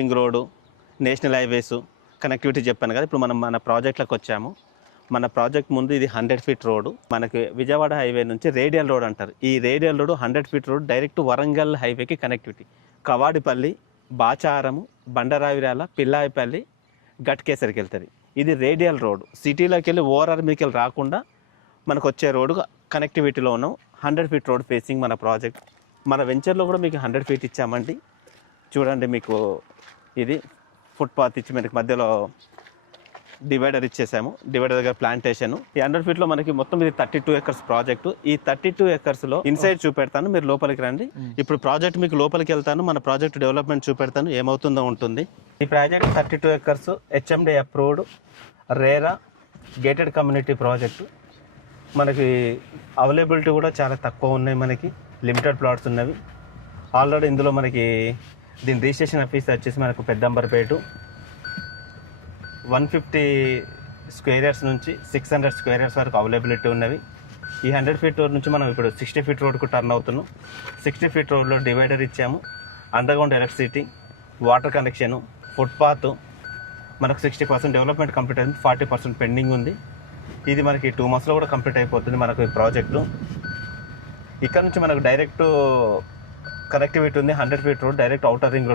Ring road, national highways connectivity చెప్పాను కదా. ఇప్పుడు మనం మన ప్రాజెక్ట్లకు వచ్చాము. మన ప్రాజెక్ట్ ముందు ఇది 100 ఫీట్ రోడ్డు. మనకి విజయవాడ హైవే నుంచి రేడియల్ రోడ్ అంటారు. ఈ radial road 100 feet road direct Warangal హైవేకి కనెక్టివిటీ. కవాడిపల్లి, బాచారము, బండరావిరాల, పిల్లాయిపల్లి, గట్కేసరికి వెళ్తుంది. ఇది రేడియల్ రోడ్. సిటీలోకి వెళ్ళి ఓఆర్ఆర్ మీదకి వెళ్ళి రాకుండా మనకు వచ్చే రోడ్డు కనెక్టివిటీలో ఉన్నాం. 100 ఫీట్ రోడ్ ఫేసింగ్ మన ప్రాజెక్ట్. మన వెంచర్లో కూడా మీకు 100 ఫీట్ ఇచ్చామండి. చూడండి, మీకు ఇది ఫుట్పాత్ ఇచ్చి మనకి మధ్యలో డివైడర్ ఇచ్చేసాము. డివైడర్ దగ్గర ప్లాంటేషన్. ఈ 100 ఫీట్లో మనకి మొత్తం ఇది 32 ఎకర్స్ ప్రాజెక్టు. ఈ 32 ఎకర్స్లో ఇన్సైడ్ చూపెడతాను, మీరు లోపలికి రండి. ఇప్పుడు ప్రాజెక్ట్ మీకు లోపలికి వెళ్తాను, మన ప్రాజెక్ట్ డెవలప్మెంట్ చూపెడతాను, ఏమవుతుందో ఉంటుంది. ఈ project 32 acres HMD approved RERA gated community project. మనకి అవైలబిలిటీ కూడా చాలా తక్కువ ఉన్నాయి. మనకి లిమిటెడ్ ప్లాట్స్ ఉన్నవి. ఆల్రెడీ ఇందులో మనకి దీని రిజిస్ట్రేషన్ ఆఫీస్ వచ్చేసి మనకు పెద్దంబర్పేట 150 స్క్వేర్ యార్డ్స్ నుంచి 600 స్క్వేర్ యార్డ్స్ వరకు అవైలబిలిటీ ఉన్నవి. ఈ 100 ఫీట్ రోడ్ నుంచి మనం ఇప్పుడు 60 ఫీట్ రోడ్కు టర్న్ అవుతున్నాం. 60 ఫీట్ రోడ్లో డివైడర్ ఇచ్చాము, underground electricity, water connection, footpath. మనకు 60% డెవలప్మెంట్ కంప్లీట్ అయింది, 40% పెండింగ్ ఉంది. ఇది మనకి 2 monthsలో కూడా కంప్లీట్ అయిపోతుంది మనకు ఈ ప్రాజెక్టు. ఇక్కడ నుంచి మనకు డైరెక్ట్ కనెక్టివిటీ ఉంది. 100 feet road direct outer ring road